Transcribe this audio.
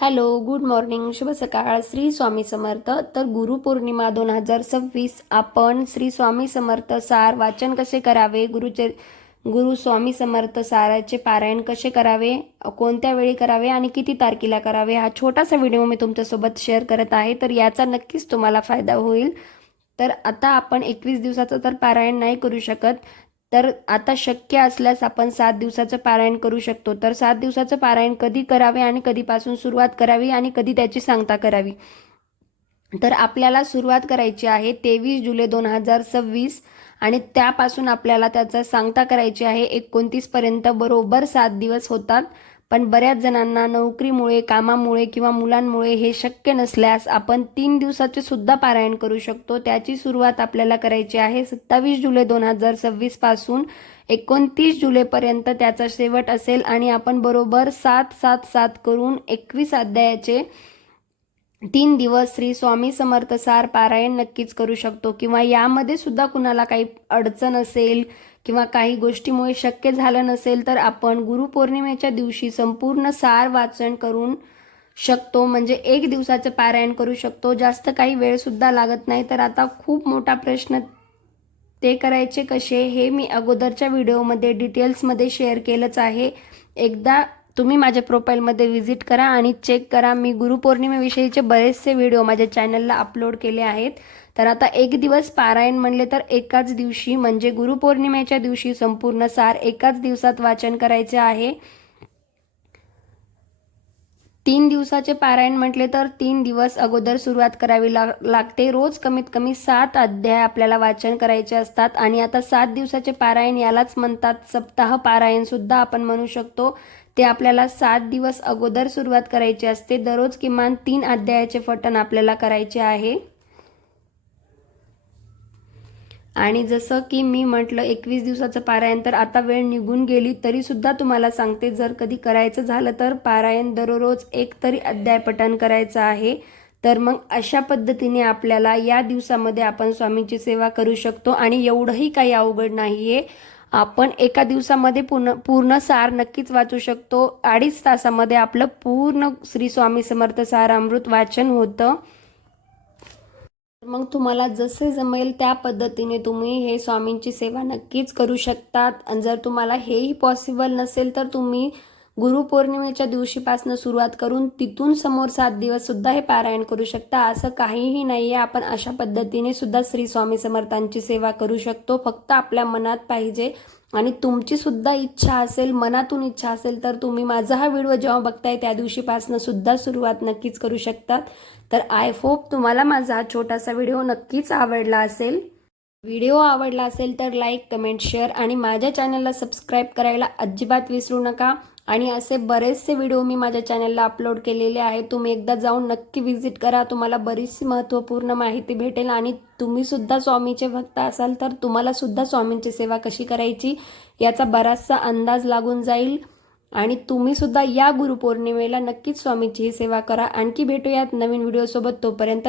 Hello, good morning, शुभ सकाळ. श्री स्वामी समर्थ. तर गुरुपौर्णिमा 2026 आपण श्री स्वामी समर्थ सार वाचन कसे करावे, गुरु स्वामी समर्थ साराचे पारायण कसे करावे, कोणत्या वेळी करावे आणि किती तारखेला करावे, हा छोटासा व्हिडिओ मी तुमच्यासोबत शेअर करत आहे. तर याचा नक्कीच तुम्हाला फायदा होईल. तर आता आपण 21 दिवसाचं तर पारायण नाही करू शकत, तर आता शक्य असल्यास आपण 7 दिवसाचं पारायण करू शकतो. तर 7 दिवसाचं पारायण कधी करावे आणि कधीपासून सुरुवात करावी आणि कधी त्याची सांगता करावी. तर आपल्याला सुरुवात करायची आहे 23 जुलै 2026 आणि त्यापासून आपल्याला त्याचा सांगता करायची आहे 29 पर्यंत. बरोबर 7 दिवस होतात. पण बऱ्याच जणांना नोकरीमुळे, कामामुळे किंवा मुलांमुळे हे शक्य नसल्यास आपण 3 दिवसाचे सुद्धा पारायण करू शकतो. त्याची सुरुवात आपल्याला करायची आहे 27 जुलै 2026 पासून 29 जुलैपर्यंत त्याचा शेवट असेल आणि आपण बरोबर 7-7-7 करून 21 अध्यायाचे 3 दिवस श्री स्वामी समर्थ सार पारायण नक्कीच करू शकतो. किंवा यामध्ये सुद्धा कुणाला काही अडचण असेल किंवा काही गोष्टीमुळे शक्य झालं नसेल तर आपण गुरुपौर्णिमेच्या दिवशी संपूर्ण सार वाचन करून शकतो. म्हणजे 1 दिवसाचं पारायण करू शकतो. जास्त काही वेळ सुद्धा लागत नाही. तर आता खूप मोठा प्रश्न, ते करायचे कसे हे मी अगोदरच्या व्हिडिओमध्ये डिटेल्समध्ये शेअर केलंच आहे. एकदा तुम्ही माझ्या प्रोफाईलमध्ये व्हिजिट करा आणि चेक करा. मी गुरुपौर्णिमेविषयीचे बरेचसे व्हिडिओ माझ्या चॅनलला अपलोड केले आहेत. तर आता 1 दिवस पारायण म्हणले तर एकाच दिवशी म्हणजे गुरुपौर्णिमेच्या दिवशी संपूर्ण सार एकाच दिवसात वाचन करायचे आहे. 3 दिवसाचे पारायण म्हटले तर 3 दिवस अगोदर सुरुवात करावी लागते. रोज कमीत कमी 7 अध्याय आपल्याला वाचन करायचे असतात. आणि आता 7 दिवसाचे पारायण यालाच म्हणतात सप्ताह पारायण सुद्धा आपण म्हणू शकतो. ते आपल्याला 7 दिवस अगोदर सुरुवात करायची असते. दररोज किमान 3 अध्यायाचे पठण आपल्याला करायचे आहे. आणि जसं की मी म्हटलं 21 दिवसाचं पारायण, तर आता वेळ निघून गेली तरी सुद्धा तुम्हाला सांगते, जर कधी करायचं झालं तर पारायण दररोज एक तरी अध्याय पठण करायचं आहे. तर मग अशा पद्धतीने आपल्याला या दिवसामध्ये आपण स्वामींची सेवा करू शकतो. आणि एवढंही काही अवघड नाहीये. आपण एका दिवसामध्ये पूर्ण सार नक्कीच वाचू शकतो. 2.5 तासामध्ये आपलं पूर्ण श्री स्वामी समर्थ सारामृत वाचन होतं. मग तुम्हाला जसे जमेल त्या पद्धतीने तुम्ही हे स्वामींची सेवा नक्कीच करू शकतात. आणि जर तुम्हाला हेही पॉसिबल नसेल तर तुम्ही गुरुपौर्णिमेच्या दिवशीपासून सुरुवात करून तिथून समोर 7 दिवस सुद्धा हे पारायण करू शकता. असं काहीही नाहीये. आपण अशा पद्धतीने सुद्धा श्री स्वामी समर्थांची सेवा करू शकतो. फक्त आपल्या मनात पाहिजे आणि तुमची सुद्धा इच्छा असेल, मनातून इच्छा असेल, तर तुम्ही माझा हा व्हिडिओ जेव्हा बघताय त्या दिवशीपासून सुद्धा सुरुवात नक्कीच करू शकतात. तर आय होप तुम्हाला माझा हा छोटासा व्हिडिओ नक्कीच आवडला असेल. व्हिडिओ आवडला असेल तर लाईक, कमेंट, शेअर आणि माझ्या चॅनलला सबस्क्राईब करायला अजिबात विसरू नका. आणि असे बरेचसे व्हिडिओ मी माझ्या चॅनलला अपलोड केलेले आहेत. तुम्ही एकदा जाऊन नक्की व्हिजिट करा. तुम्हाला बरीचशी महत्त्वपूर्ण माहिती भेटेल. आणि तुम्ही सुद्धा स्वामीचे भक्त असाल तर तुम्हाला सुद्धा स्वामींची सेवा कशी करायची याचा बराचसा अंदाज लागून जाईल. आणि तुम्ही सुद्धा या गुरुपौर्णिमेला नक्कीच स्वामींची ही सेवा करा. आणखी भेटूयात नवीन व्हिडिओसोबत. तोपर्यंत